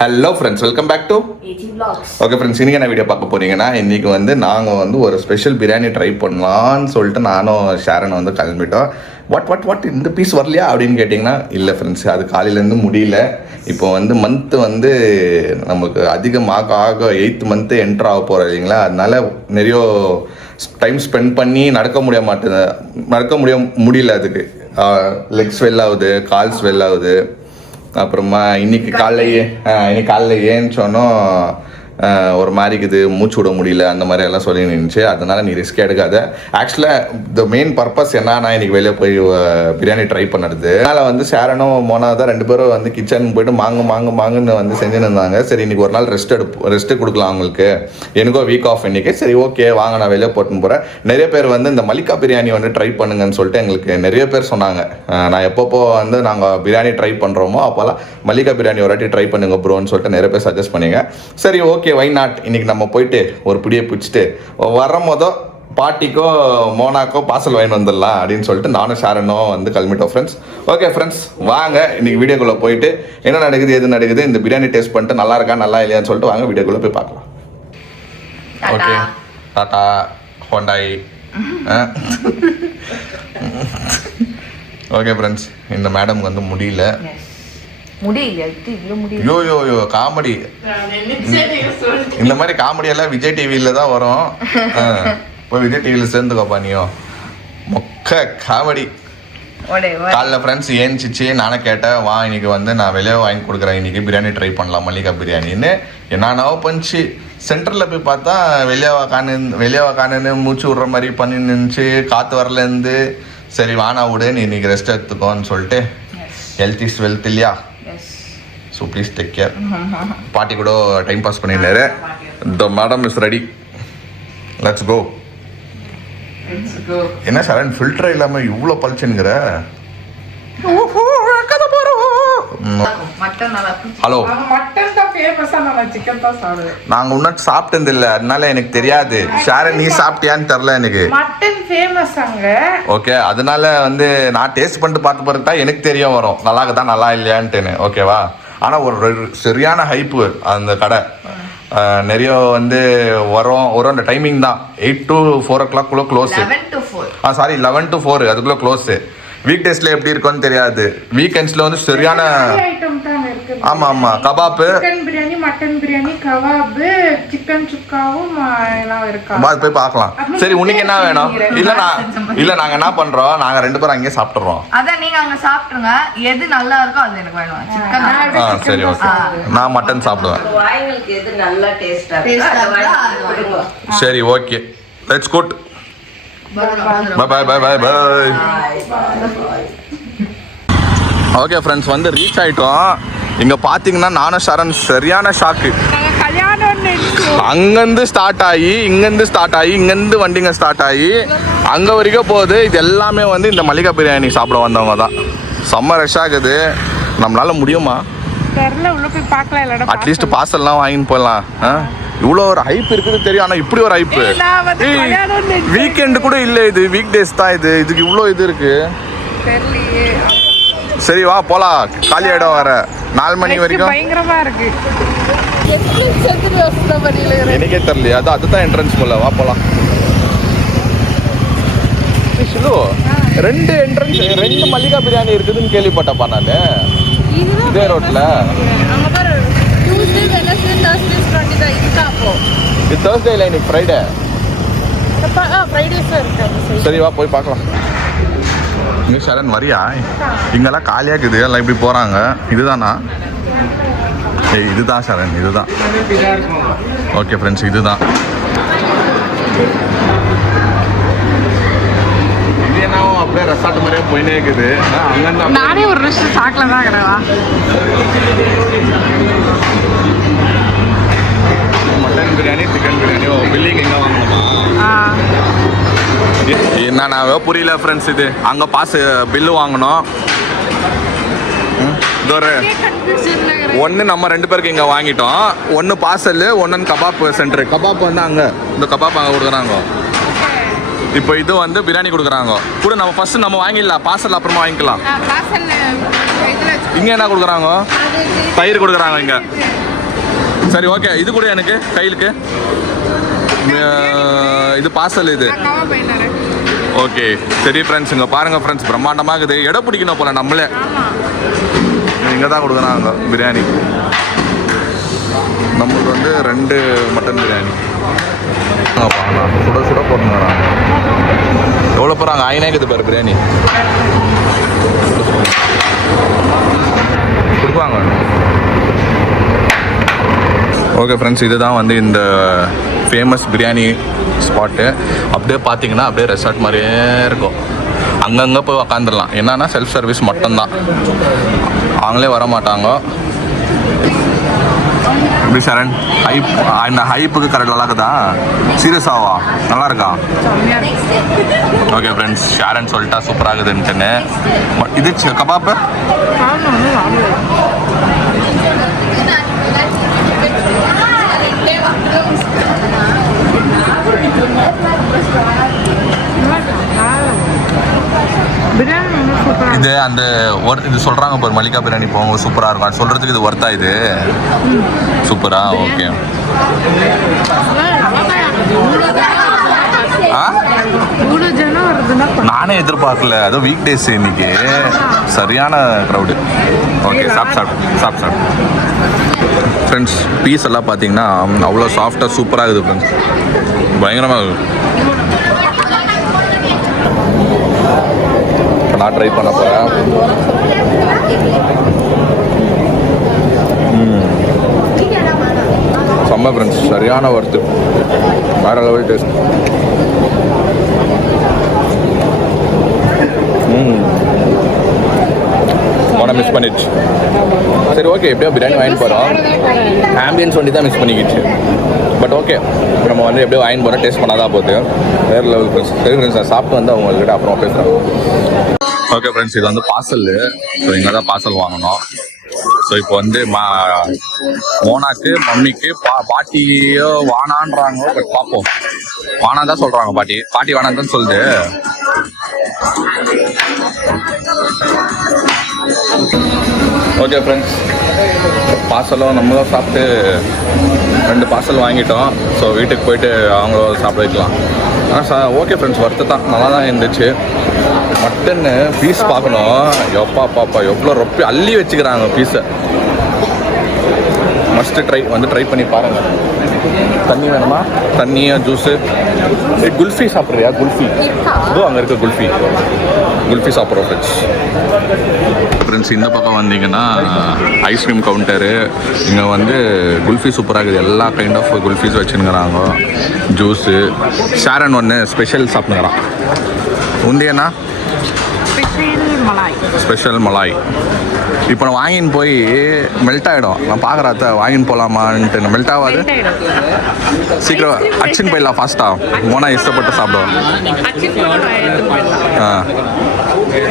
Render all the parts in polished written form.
Hello friends, welcome back to AG Vlogs. Okay friends, இன்றைக்கி என்ன video பார்க்க போறீங்கன்னா, இன்றைக்கி வந்து நாங்கள் வந்து ஒரு ஸ்பெஷல் பிரியாணி ட்ரை பண்ணலான்னு சொல்லிட்டு நானும் ஷேரன் வந்து கிளம்பிட்டோம். வாட் இந்த பீஸ் வரலையா அப்படின்னு கேட்டிங்கன்னா, இல்லை ஃப்ரெண்ட்ஸ், அது காலையிலேருந்து முடியல. இப்போ வந்து மந்த்து வந்து நமக்கு அதிகமாக ஆக 8th மந்த்து என்ட்ரு ஆக போகிறோம் இல்லைங்களா, அதனால நிறைய டைம் ஸ்பெண்ட் பண்ணி நடக்க முடியல. அதுக்கு லெக்ஸ் ஸ்வெல் ஆகுது, கால் ஸ்வெல் ஆகுது. அப்புறமா இன்னைக்கு காலைல ஏன்னு ஒரு மாதிரிக்குது, மூச்சு விட முடியல, அந்த மாதிரி எல்லாம் சொல்லி நின்றுச்சு. அதனால நீ ரிஸ்க் எடுக்காத. ஆக்சுவலாக த மெயின் பர்பஸ் என்னன்னா, இன்னைக்கு வெளியே போய் பிரியாணி ட்ரை பண்ணுறது. அதனால் வந்து ஷேரனும் மோனா தான் 2 பேரும் வந்து கிச்சனுக்கு போயிட்டு மாங்குன்னு வந்து செஞ்சுன்னு இருந்தாங்க. சரி, இன்னைக்கு ஒரு நாள் ரெஸ்ட்டு கொடுக்கலாம் அவங்களுக்கு. எனக்கோ வீக் ஆஃப் இன்னைக்கு. சரி, ஓகே வாங்க, நான் வெளியே போட்டுன்னு போகிறேன். நிறைய பேர் வந்து இந்த மல்லிகா பிரியாணி வந்து ட்ரை பண்ணுங்கன்னு சொல்லிட்டு எங்களுக்கு நிறைய பேர் சொன்னாங்க. நான் எப்பப்போ வந்து நாங்கள் பிரியாணி ட்ரை பண்ணுறோமோ அப்போல்லாம் மல்லிகா பிரியாணி ஒரு வாட்டி ட்ரை பண்ணுங்க ப்ரோன்னு சொல்லிட்டு நிறைய பேர் சஜஸ்ட் பண்ணிங்க. சரி, ஓகே வை நாட், இன்னைக்கு நம்ம போயிட்டு ஒரு பிடியை பிடிச்சிட்டு வரும்போதோ பாட்டிக்கோ மோனாக்கோ பார்சல் வாங்கிட்டு வந்துடலாம் அப்படின்னு சொல்லிட்டு நானும் ஷேரனும் வந்து கிளம்பிட்டோம் ஃப்ரெண்ட்ஸ். ஓகே ஃப்ரெண்ட்ஸ், வாங்க இன்னைக்கு வீடியோக்குள்ளே போயிட்டு என்ன நடக்குது எது நடக்குது, இந்த பிரியாணி டேஸ்ட் பண்ணிட்டு நல்லா இருக்கா நல்லா இல்லையான்னு சொல்லிட்டு வாங்க வீடியோக்குள்ளே போய் பார்க்கலாம். Okay, Tata Hyundai. Okay friends, இந்த மேடம் வந்து முடியல யோ காமெடி. இந்த மாதிரி காமெடி எல்லாம் விஜய் டிவியில தான் வரும். இப்போ விஜய் டிவியில சேர்ந்துக்கோப்பா நீயோ. மொக்க காமெடி. காலைல ஃப்ரெண்ட்ஸ் ஏஞ்சிச்சு, நானே கேட்டேன், வா இன்னைக்கு வந்து நான் வெளியே வாங்கி கொடுக்குறேன், இன்னைக்கு பிரியாணி ட்ரை பண்ணலாம் மல்லிகா பிரியாணின்னு. என்னன்னாவோ பண்ணிச்சு. சென்டரில் போய் பார்த்தா வெளியே காணுன்னு மூச்சு விட்ற மாதிரி பண்ணி நின்றுச்சு. காற்று வரலேருந்து. சரி வானா விடு, நீ இன்னைக்கு ரெஸ்ட் எடுத்துக்கோன்னு சொல்லிட்டு. ஹெல்த் இஸ் வெல்த் இல்லையா, ஸோ ப்ளீஸ் டேக் கேர். பாட்டி கூட டைம் பாஸ் பண்ணியிருந்தாரு. The madam is ready, let's go. என்ன சார் ஃபில்டர் இல்லாமல் இவ்வளோ பளிச்சுங்கிற? ஹலோ, நாங்க இன்னும் சாப்பிட்டது இல்ல, அதனால எனக்கு தெரியாது. ஷேரன் நீ சாப்பிட்டியான்னு தெரியல எனக்கு. மட்டன் ஃபேமஸ் அங்க. ஓகே, அதனால வந்து நான் டேஸ்ட் பண்ணிட்டு பார்த்து பிறகு தான் எனக்கு தெரிய வரும் நல்லா இருக்குதா நல்லா இல்லையான்ட்டுன்னு. ஓகேவா? ஆனால் ஒரு சரியான ஹைப்பு அந்த கடை. நிறைய வந்து வரும் அந்த டைமிங் தான் 8 to 4 o'clock க்ளோஸ். 11 to 4 அதுக்குள்ள க்ளோஸ். வீக் டேஸ்ல எப்படி இருக்கும்னு தெரியாது. வீக்கெண்ட்ஸ்ல வந்து சரியான ஆமா கபாப், சிக்கன் பிரியாணி, மட்டன் பிரியாணி, கபாப், சிக்கன் சுக்காவும் எல்லாம் இருக்கு. பாத்து போய் பார்க்கலாம். சரி, உனக்கு என்ன வேணும்? இல்ல நாங்க என்ன பண்றோம், நாங்க 2 பேரும் அங்கேயே சாப்பிட்டுறோம். அதான் நீங்க அங்க சாப்பிட்டுருங்க, எது நல்லா இருக்கோ அது எனக்கு வேணும். சிக்கன் சரி ஓகே, நான் மட்டன் சாப்பிடுவேன். வாய்களுக்கு எது நல்லா டேஸ்டா இருக்கோ. சரி okay, let's good. Bye. Okay friends, வந்து ரீச் ஆயிட்டோம். இங்க பாத்தீங்கன்னா நானும் ஷரண் சரியான ஷாக்கு. அங்கேருந்து ஸ்டார்ட் ஆகி இங்கேருந்து வண்டிங்க ஸ்டார்ட் ஆகி அங்கே வரைக்கும் போகுது. இது எல்லாமே வந்து இந்த மல்லிகா பிரியாணி சாப்பிட வந்தவங்க தான். செம்ம ரஷ் ஆகுது. நம்மளால முடியுமா? அட்லீஸ்ட் பார்சல்லாம் வாங்கின்னு போயிடலாம். இவ்வளோ ஒரு ஹைப் இருக்குது தெரியும். ஆனால் இப்படி ஒரு ஹைப்பு வீக்கெண்டு கூட இல்லை, இது வீக் டேஸ் தான். இதுக்கு இவ்வளோ இது இருக்கு. சரி வா போலாம், காலி இடம் வர 4 மணி வரைக்கும் பயங்கரமா இருக்கு. எனக்கே தெரியலையா, அதுதான் என்ட்ரன்ஸ் போல. வா போலாம். 2 என்ட்ரன்ஸ் 2 மல்லிகா பிரியாணி இருக்குதுன்னு கேள்விப்பட்டப்பா நான் இதே ரோட்ல. இது Thursday இல்லை, இன்னைக்கு ஃப்ரைடே. சரி வா போய் பார்க்கலாம். இங்கே ஷரண் வரியா? இங்கெல்லாம் காலியாக இருக்குது, எல்லாம் இப்படி போகிறாங்க. இதுதானா? இதுதான் ஷரண், இதுதான். ஓகே ஃப்ரெண்ட்ஸ், இதுதான். இது என்ன அப்படியே ரெசார்ட் மாதிரியே போயினே இருக்குது. அங்கே நானே ஒரு ரெஸ்ட் சாக்கில் தான் இருக்கிறேன். Mutton biryani, chicken biryani. Billing எங்கே வாங்கணுமா? என்னன்னாவே புரியல ஃப்ரெண்ட்ஸ். இது அங்கே பில்லு வாங்கணும். ஒன்று நம்ம 2 பேருக்கு இங்கே வாங்கிட்டோம். ஒன்று பார்சல், ஒன்று கபாப் சென்டர். கபாப் வந்து அங்கே இந்த கபாப் அங்கே கொடுக்குறாங்க. இப்போ இது வந்து பிரியாணி கொடுக்குறாங்க. கூட நம்ம ஃபர்ஸ்ட் நம்ம வாங்கிடலாம், பார்சல் அப்புறமா வாங்கிக்கலாம். இங்கே என்ன கொடுக்குறாங்க? தயிர் கொடுக்குறாங்க. இங்கே சரி ஓகே, இது கூட எனக்கு கையிலுக்கு இது பார்சல் இது. கவாப் என்ன ஓகே சரி ஃப்ரெண்ட்ஸ், இங்கே பாருங்கள் ஃப்ரெண்ட்ஸ், பிரம்மாண்டமாக இருக்குது. இடம் பிடிக்கணும் போல நம்மளே. இங்கே தான் கொடுக்குறாங்க பிரியாணி. நம்மளுக்கு வந்து 2 மட்டன் பிரியாணி சுட சுட போட்டுங்க. எவ்வளோ போகிறாங்க? ஆயினாக்குது பேர் பிரியாணி கொடுப்பாங்க. ஓகே ஃப்ரெண்ட்ஸ், இதுதான் வந்து இந்த ஃபேமஸ் பிரியாணி ஸ்பாட்டு. அப்படியே பார்த்தீங்கன்னா அப்படியே ரெசார்ட் மாதிரியே இருக்கும். அங்கங்கே போய் உக்காந்துடலாம். என்னன்னா செல்ஃப் சர்வீஸ் மட்டும்தான், அவங்களே வர மாட்டாங்க. எப்படி சரண், ஹைப் இந்த ஹைப்புக்கு கரெக்ட் நல்லா இருக்குதா? சீரியஸாவா நல்லா இருக்கா? ஓகே ஃப்ரெண்ட்ஸ், ஷாரன் சொல்லிட்டா சூப்பராக இருக்குதுன்ட்டுன்னு. இது கபாப்பு இது அந்த இது சொல்கிறாங்க பாரு, மல்லிகா பிரியாணி போங்க சூப்பராக இருக்கும். அது சொல்கிறதுக்கு இது ஒர்த்தா? இது சூப்பரா? ஓகே. நானே எதிர்பார்க்கல, அதுவும் வீக் டேஸ் இன்னைக்கு சரியான க்ரௌடு. ஓகே, சாப்பிட்டு ஃப்ரெண்ட்ஸ், பீஸ் எல்லாம் பார்த்தீங்கன்னா அவ்வளோ சாஃப்டாக சூப்பராக இருக்குது ஃப்ரெண்ட்ஸ், பயங்கரமாக இருக்குது. நான் ட்ரை பண்ண போகிறேன். செம்ம ஃப்ரெண்ட்ஸ், சரியான ஒர்த்து, வேறு லெவல் டேஸ்ட். மிஸ் பண்ணிடுச்சு. சரி ஓகே, எப்படியோ பிரியாணி வாங்கி போகிறோம். ஆம்பியன்ஸ் வண்டி தான் மிஸ் பண்ணிக்கிச்சு. பட் ஓகே, நம்ம வந்து எப்படியோ வாங்கி போகிறோம், டேஸ்ட் பண்ணாதான் போகுது. வேறு லெவல் ஃப்ரெண்ட்ஸ். சரி ஃப்ரெண்ட்ஸ், நான் சாப்பிட்டு வந்து அவங்கள்கிட்ட அப்புறம் பேசுகிறேன். ஓகே ஃப்ரெண்ட்ஸ், இது வந்து பார்சல். ஸோ இங்கே தான் பார்சல் வாங்கணும். ஸோ இப்போ வந்து மோனாக்கு மம்மிக்கு பாட்டியோ வானான்றாங்க. பட் பார்ப்போம், வானா தான் சொல்கிறாங்க. பாட்டி வானான்னு தான் சொல்லுது. ஓகே ஃப்ரெண்ட்ஸ், பார்சலும் நம்மளும் சாப்பிட்டு 2 பார்சல் வாங்கிட்டோம். ஸோ வீட்டுக்கு போயிட்டு அவங்களும் சாப்பிட வைக்கலாம். ஆனால் ஓகே ஃப்ரெண்ட்ஸ், ஒர்த்து தான், நல்லா தான் இருந்துச்சு. மட்டன்னு பீஸ் பார்க்கணும். பாப்பா எவ்வளோ ரொப்பி அள்ளி வச்சுக்கிறாங்க பீஸை. மஸ்ட் ட்ரை பண்ணி பாருங்கள். தண்ணி வேணுமா? தண்ணியா ஜூஸு? குல்ஃபி சாப்பிட்றியா? குல்ஃபி இதுவும் அங்கே இருக்க குல்ஃபி சாப்பிட்றோம் ஃப்ரெண்ட்ஸ். இந்த பக்கம் வந்தீங்கன்னா ஐஸ்கிரீம் கவுண்டரு. இங்கே வந்து குல்ஃபி சூப்பராக இருக்குது. எல்லா கைண்ட் ஆஃப் குல்ஃபீஸ் வச்சுருக்கிறாங்க. ஜூஸு. ஷாரன் ஒன்று ஸ்பெஷல் சாப்பிட்ணுங்கிறான். உண்டியண்ணா ஸ்பெஷல் மலாய். இப்போ நான் வாங்கின்னு போய் மெல்ட் ஆகிடும். நான் பார்க்குறாத்த வாங்கின்னு போகலாமான்ட்டு. மெல்ட் ஆகாது, சீக்கிரம் அச்சின்னு போயிடலாம் ஃபாஸ்ட்டாக. மோனா இஷ்டப்பட்டு சாப்பிடுவோம்.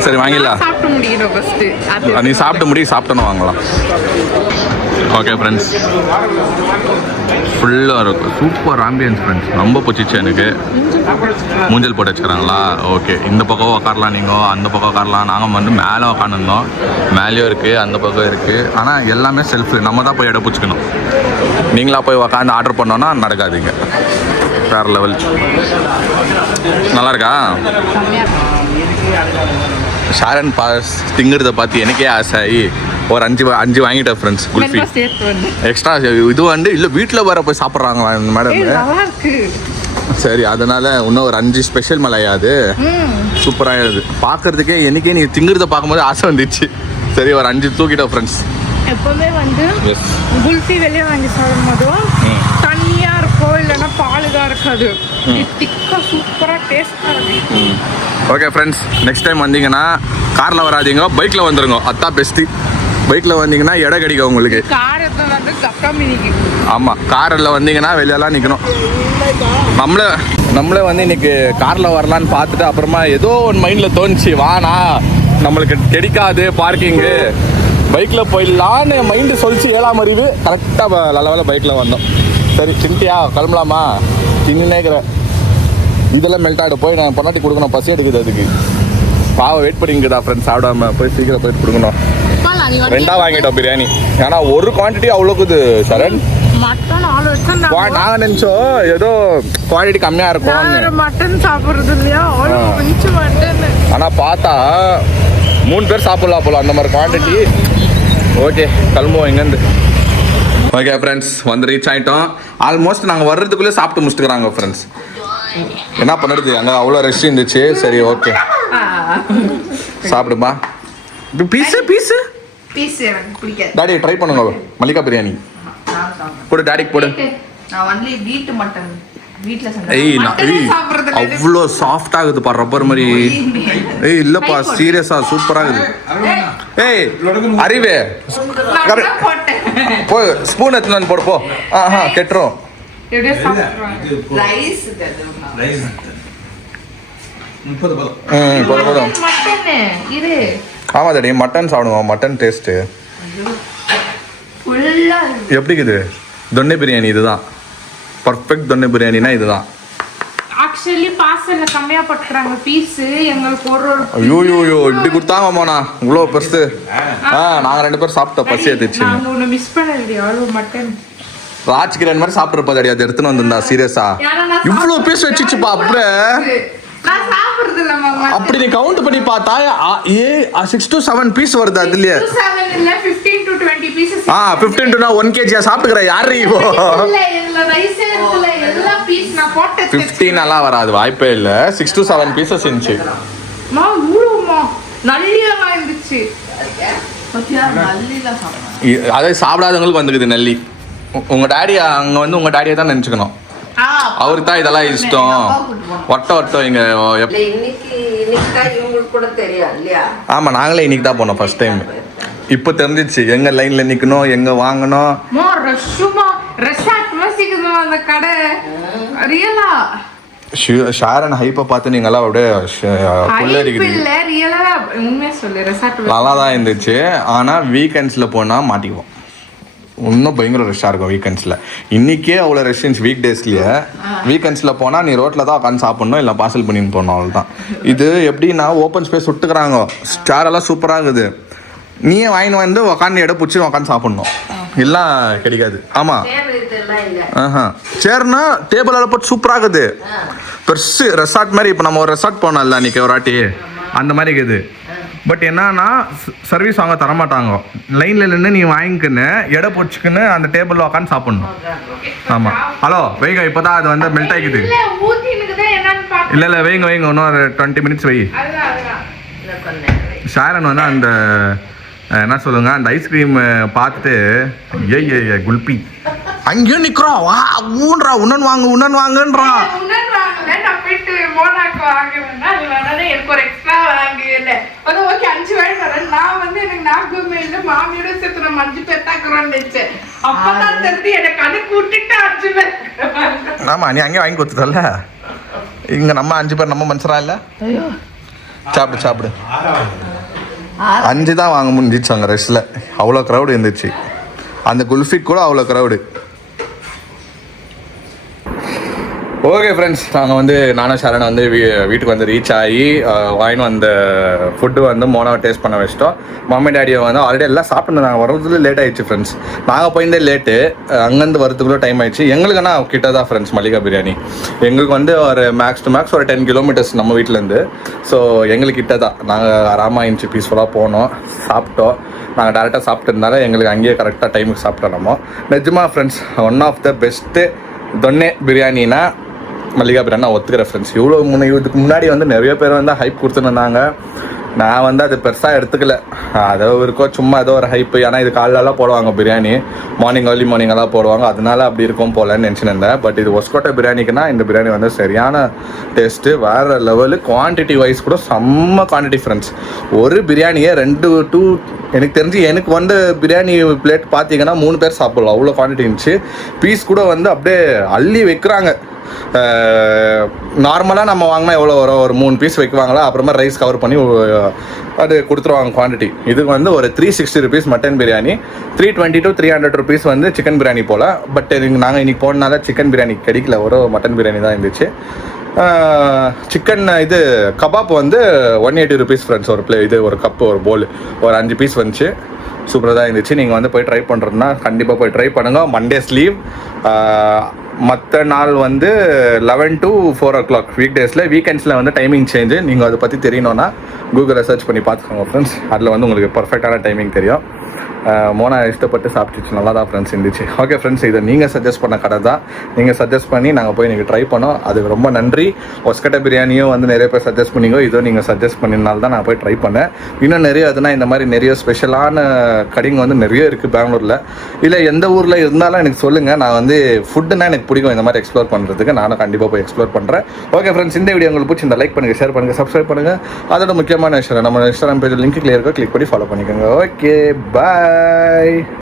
சரி வாங்கிடலாம். நீ சாப்பிட்டு சாப்பிட்டோன்னு வாங்கலாம். ஓகே ஃப்ரெண்ட்ஸ், ஃபுல்லாக இருக்கும். சூப்பர் ஆம்பியன்ஸ் ஃப்ரெண்ட்ஸ், ரொம்ப பிடிச்சிச்சு எனக்கு. மூஞ்சல் போட்டு வச்சுக்கிறாங்களா? ஓகே, இந்த பக்கம் உக்காரலாம், நீங்கள் அந்த பக்கம் உக்காரலாம். நாங்கள் வந்து மேலே உக்காந்துருந்தோம். மேலேயும் இருக்குது, அந்த பக்கம் இருக்குது. ஆனால் எல்லாமே செல்ஃபு, நம்ம தான் போய் இடம் பிடிச்சிக்கணும். நீங்களா போய் உக்காந்து ஆர்டர் பண்ணோன்னா நடக்காதீங்க. வேறு லெவல். நல்லா இருக்கா? ஷாரன் திங்கிறத பார்த்து எனக்கே ஆசை ஆகி ஒரு 5 வாங்கிட்டேன் ஃப்ரெண்ட்ஸ். குல்ஃபி எக்ஸ்ட்ரா இது வந்து இல்லை, வீட்டில் வர போய் சாப்பிட்றாங்களா மேடம்? சரி, அதனால இன்னும் ஒரு 5 ஸ்பெஷல் மலையாது சூப்பராக இருக்குது பார்க்கறதுக்கே. எனக்கே நீ திங்கிறத பார்க்கும்போது ஆசை வந்துச்சு. சரி, ஒரு 5 தூக்கிட்டோம் ஃப்ரெண்ட்ஸ். எப்பவுமே வந்து குல்ஃபி வெளியே வாங்கி சாப்பிடும் போதும் தண்ணியா இருக்கும், இல்லைன்னா பாலுதான் இருக்காது. திக்கா சூப்பரா டேஸ்டா இருக்கு. ஓகே ஃப்ரெண்ட்ஸ், நெக்ஸ்ட் டைம் வந்தீங்கன்னா காரில் வராதீங்க, பைக்கில் வந்துருங்க. அதான் பெஸ்ட்டு. பைக்கில் வந்தீங்கன்னா இடம் கிடைக்கும் உங்களுக்கு. ஆமாம், காரில் வந்தீங்கன்னா வெளியெல்லாம் நிற்கணும். நம்மளே வந்து இன்னைக்கு காரில் வரலான்னு பார்த்துட்டு அப்புறமா ஏதோ ஒன்று மைண்டில் தோணுச்சு, வானா நம்மளுக்கு கிடைக்காது பார்க்கிங்கு, பைக்கில் போயிடலான்னு மைண்டு சொல்லிச்சு. 7ஆம் அறிவு கரெக்டாக நல்ல பைக்கில் வந்தோம். சரி சின்ட்டியா கிளம்பலாமா? சின்னேக்கிற இதெல்லாம் மெல்ட் ஆகிடும். போய் நான் பொன்னாட்டி கொடுக்கணும், பசி எடுக்குது அதுக்கு. பாவை வெயிட் பண்ணிங்கடா ஃப்ரெண்ட்ஸ், சாப்பிடாம போய் சீக்கிரம் போயிட்டு கொடுக்கணும். 2 வாங்கிட்டோம் பிரியாணி. ஏன்னா ஒரு குவான்டிட்டி அவ்வளோக்குது சரண். மட்டன் ஆள் வச்சா நாங்க நினைச்சோம் ஏதோ குவாலிட்டி கம்மியா இருக்கும் மட்டன் சாப்பிடுறது இல்லையா ஆள் கொஞ்சம் மட்டன். ஆனா பார்த்தா 3 பேர் சாப்பிடலாம் போல அந்த மாதிரி குவான்டிட்டி. ஓகே கிளம்புவோம் இங்கேருந்து. ஓகே ஃப்ரெண்ட்ஸ் வந்து ரீச் ஆகிட்டோம். ஆல்மோஸ்ட் நாங்கள் வர்றதுக்குள்ளே சாப்பிட்டு முடிச்சுக்கிறாங்க ஃப்ரெண்ட்ஸ். என்ன பண்ணுறது அங்கே அவ்வளோ ரஷ் இருந்துச்சு. சரி ஓகே சாப்பிடுமா. பீஸு பீஸு பீஸ் எனக்கு பிடிக்காது. டாடி ட்ரை பண்ணுங்க மல்லிகா பிரியாணி போடு டாடிக்கு போடு. நான் ஒன்லி வீட்டு மட்டன் வீட்ல ஏய் செஞ்சேன். அவ்வளோ சாஃப்ட் ஆகுது பா ரப்பர் மாதிரி. ஏய் இல்லப்பா சீரியஸா சூப்பரா இருக்குது. ஏய் அறிவே போ ஸ்பூன் எடுத்துன்னு வந்து போடு போ. கெட்டுரும். ரைஸ் போதும். மட்டன் இரு. ஆமா டாடி மட்டன் சாப்பிடுவோம். மட்டன் டேஸ்ட் ஃபுல்லா எப்படி இருக்குது? தொன்னை பிரியாணி இதுதான் பர்ஃபெக்ட். தொன்னை பிரியாணினா இதுதான். ஆக்சுவலி பார்சல்ல கம்மியா போட்டுறாங்க பீஸ். எங்களுக்கு ஒரு ஐயோ இப்படி கொடுத்தாங்க அம்மாண்ணா இவ்வளோ பெருசு. நாங்க 2 பேரும் சாப்பிட்டோம் பசி எடுத்துச்சு. நாங்க ஒண்ணு மிஸ் பண்ணலையா அவ்வளோ மட்டன். ராஜ்கிரண் மாதிரி சாப்பிட்ருப்பா டாடி. அது எடுத்துன்னு வந்திருந்தா சீரியஸா இவ்வளோ பீஸ் வச்சுச்சுப்பா. அப்புறம் நான் சாப்பிடுறது இல்ல மாமா. அப்படி நீ கவுண்ட் பண்ணி பார்த்தா 6 to 7 பீஸ் வருது அதுலயே. 7 இல்ல 15 to 20 pieces. 15 to 1 kg சாப்பிட்டுக்கற யாரு இப்போ? இல்ல இல்ல ரைஸ் இருக்குல எல்லா பீஸ் நான் போட்டு 15 எல்லாம் வராது வாய்ப்பே இல்ல. 6 to 7 பீசஸ் இருந்துச்சு. மா ஊருமா நல்லியா இருந்துச்சு. பத்தியா நல்லில சாப்பிடுறேன். அதை சாப்பிடாதவங்களுக்கு வந்துக்குது நல்லி. உங்க டாடி அங்க வந்து உங்க டாடியை தான் நினைச்சுக்கணும். அவருக்கு தான் இதெல்லாம் இஷ்டம். வட்டம் இங்க இன்னைக்கு தான் இவங்களுக்கு கூட தெரியும் இல்லையா? ஆமா நாங்களே இன்னைக்கு தான் போனோம் ஃபர்ஸ்ட் டைம். இப்போ தெரிஞ்சிச்சு எங்க லைன்ல நிக்கணும் எங்க வாங்கணும். மோ ரஷ்மா ரெசார்ட் மசிக்குது அந்த கடை ரியலா. ஷாரன் ஹைப்பை பார்த்து நீங்களாம் அப்படியே புல்லரிக்குது. இல்ல ரியலா உண்மையா சொல்லு ரெசார்ட் நல்லா தான் இருந்துச்சு. ஆனா வீக்கெண்ட்ஸ்ல போனா மாட்டிக்குவோம். இன்னும் பயங்கர ரஷ்ஷாக இருக்கும் வீக்கெண்ட்ஸில். இன்றைக்கே அவ்வளோ ரஷ் இருந்துச்சு வீக் டேஸ்லேயே. வீக்கெண்ட்ஸில் போனால் நீ ரோட்டில் தான் உட்காந்து சாப்பிட்ணும் இல்லை பார்சல் பண்ணின்னு போகணும் அவ்வளோதான். இது எப்படின்னா ஓப்பன் ஸ்பேஸ் விட்டுக்கிறாங்க. சேரெல்லாம் சூப்பராக இருக்குது. நீயே வாங்கின்னு வந்து உக்காந்து இடம் பிடிச்சி உக்காந்து சாப்பிட்ணும். எல்லாம் கிடைக்காது. ஆமாம் சேர்னா டேபிள் எல்லாம் போட்டு சூப்பராக இருக்குது. பெருசு ரெசார்ட் மாதிரி. இப்போ நம்ம ஒரு ரெசார்ட் போனோம்ல அன்றைக்கி ஒரு வாட்டி அந்த மாதிரி இருக்குது. பட் என்னன்னா சர்வீஸ் வாங்க தரமாட்டாங்க. லைனில் நின்று நீ வாங்கிக்கின்னு எடை பிடிச்சிக்கின்னு அந்த டேபிளில் உட்காந்து சாப்பிட்ணும். ஆமாம் ஹலோ வைங்க இப்போ தான் அது வந்து மெல்ட் ஆகிக்குது. இல்லை வைங்க இன்னும் ஒரு 20 minutes வை. ஷாரன் வந்து அந்த என்ன சொல்லுங்க அந்த ஐஸ்கிரீம் பார்த்துட்டு ஏ குல்பி அங்கேயும் நிற்கிறோம். வா ஊன்றா உன்னன் வாங்குன்றான். எனக்கு ஒரு எக்ஸ்ட்ரா வாங்கல அது ஓகே 5 வாங்கி வரேன். நான் வந்து எனக்கு நாகமே இல்ல மாமியோட சேர்த்து நம்ம 5 பேர் தாக்குறோம்னு நினைச்சேன். அப்பதான் தெரிஞ்சு எனக்கு அதை கூட்டிட்டு 5 பேர். ஆமா நீ அங்கே வாங்கி கொடுத்ததல்ல. இங்க நம்ம 5 பேர் நம்ம மனுஷரா இல்ல. சாப்பிடு 5 தான் வாங்க முடிஞ்சிச்சு அங்கே ரெஸ்ட்ல. அவ்வளோ க்ரௌடு இருந்துச்சு. அந்த குல்ஃபிக் கூட அவ்வளோ க்ரௌடு. ஓகே ஃப்ரெண்ட்ஸ் நாங்கள் வந்து நானும் ஷரணை வந்து வீட்டுக்கு வந்து ரீச் ஆகி வாங்கின்னு வந்த ஃபுட்டு வந்து மோனாவை டேஸ்ட் பண்ண வச்சிட்டோம். மம்மி டேடியை வந்து ஆல்ரெடி எல்லாம் சாப்பிட்டு நாங்கள் வரதுல லேட் ஆகிடுச்சு ஃப்ரெண்ட்ஸ். நாங்கள் போயிருந்தே லேட்டு. அங்கேருந்து வரதுக்குள்ளே டைம் ஆயிடுச்சு. எங்களுக்குன்னா கிட்ட தான் ஃப்ரெண்ட்ஸ் மல்லிகா பிரியாணி. எங்களுக்கு வந்து ஒரு மேக்ஸ் டு மேக்ஸ் ஒரு 10 kilometers நம்ம வீட்டிலேருந்து. ஸோ எங்களுக்கு கிட்ட தான். நாங்கள் ஆராமாக இருந்துச்சு பீஸ்ஃபுல்லாக போனோம் சாப்பிட்டோம். நாங்கள் டேரெக்டாக சாப்பிட்டதுனால எங்களுக்கு அங்கேயே கரெக்டாக டைமுக்கு சாப்பிட்டோம். நம்ம நிஜமாக friends one of the best தொன்னே பிரியாணினா மல்லிகா பிரியாணி நான் ஒத்துக்கிறேன் ஃப்ரெண்ட்ஸ். இதுக்கு முன்னாடி வந்து நிறைய பேர் வந்து ஹைப் கொடுத்துருந்தாங்க. நான் வந்து அது பெருசாக எடுத்துக்கல. அதோ இருக்கோ சும்மா ஏதோ ஒரு ஹைப்பு. ஏன்னா இது காலைலலாம் போடுவாங்க பிரியாணி. ஏர்லி மார்னிங்கெல்லாம் போடுவாங்க. அதனால அப்படி இருக்கும் போலன்னு நினச்சிருந்தேன். பட் இது ஒஸ்கோட்டை பிரியாணிக்குன்னா இந்த பிரியாணி வந்து சரியான டேஸ்ட்டு வேறு லெவலு. குவான்டிட்டி வைஸ் கூட செம்ம குவான்டிட்டி ஃப்ரெண்ட்ஸ். ஒரு பிரியாணியே 2 எனக்கு தெரிஞ்சு எனக்கு வந்து பிரியாணி பிளேட் பார்த்தீங்கன்னா 3 பேர் சாப்பிட்லாம். அவ்வளோ குவான்டிட்டி இருந்துச்சு. பீஸ் கூட வந்து அப்படியே அள்ளி வைக்கிறாங்க. நார்மலாக நம்ம வாங்கினா எவ்வளோ வரும்? ஒரு 3 பீஸ் வைக்குவாங்களா, அப்புறமா ரைஸ் கவர் பண்ணி அது கொடுத்துருவாங்க குவான்டிட்டி. இதுக்கு வந்து ஒரு 360 rupees mutton biryani, 320 to 300 rupees வந்து சிக்கன் பிரியாணி போல். பட் நாங்கள் இன்றைக்கி போனனால சிக்கன் பிரியாணி கிடைக்கல. ஒரு மட்டன் பிரியாணி தான் இருந்துச்சு. சிக்கன் இது கபாப் வந்து 180 rupees ஃப்ரெண்ட்ஸ். ஒரு இது ஒரு கப்பு ஒரு போல் ஒரு 5 பீஸ் வந்துச்சு. சூப்பராக தான் இருந்துச்சு. நீங்கள் வந்து போய் ட்ரை பண்ணுறதுனா கண்டிப்பாக போய் ட்ரை பண்ணுங்கள். மண்டேஸ் லீவ், மற்ற நாள் வந்து 11 to 4 o'clock வீக் டேஸில். வீக்கெண்ட்ஸில் வந்து டைமிங் சேஞ்சு. நீங்கள் அதை பற்றி தெரியணுன்னா கூகுளில் சர்ச் பண்ணி பார்த்துக்கோங்க ஃப்ரெண்ட்ஸ். அதில் வந்து உங்களுக்கு பர்ஃபெக்டான டைமிங் தெரியும். மோனா இஷ்டப்பட்டு சாப்பிட்டுச்சு, நல்லா தான் ஃப்ரெண்ட்ஸ் இருந்துச்சு. ஓகே ஃப்ரெண்ட்ஸ், இதை நீங்கள் சஜஸ்ட் பண்ண கடை தான். நீங்கள் சஜஸ்ட் பண்ணி நாங்கள் போய் நீங்கள் ட்ரை பண்ணோம், அதுக்கு ரொம்ப நன்றி. ஒஸ்கட்டை பிரியாணியும் வந்து நிறைய பேர் சஜஸ்ட் பண்ணிங்கோ, இதோ நீங்கள் சஜஸ்ட் பண்ணினால தான் நான் போய் ட்ரை பண்ணேன். இன்னும் நிறைய அதுனா இந்த மாதிரி நிறைய ஸ்பெஷலான கடைங்க வந்து நிறைய இருக்குது பெங்களூரில். இல்லை எந்த ஊரில் இருந்தாலும் எனக்கு சொல்லுங்கள். நான் வந்து ஃபுட்டுன்னா எனக்கு பிடிக்கும் இந்த மாதிரி எக்ஸ்ப்ளோர் பண்ணுறதுக்கு. நானும் கண்டிப்பாக போய் எக்ஸ்ப்ளோர் பண்ணுறேன். ஓகே ஃப்ரெண்ட்ஸ், இந்த வீடியோ உங்களுக்கு பிடிச்சி இந்த லைக் பண்ணுங்கள், ஷேர் பண்ணுங்கள், சப்ஸ்கிரைப் பண்ணுங்கள். அதோட முக்கியமான விஷயம் நம்ம இன்ஸ்டாகிராம் பேஜ் லிங்க் கிளியர் இருக்கோ, கிளிக் பண்ணி ஃபாலோ பண்ணிக்கோங்க. Okay bye.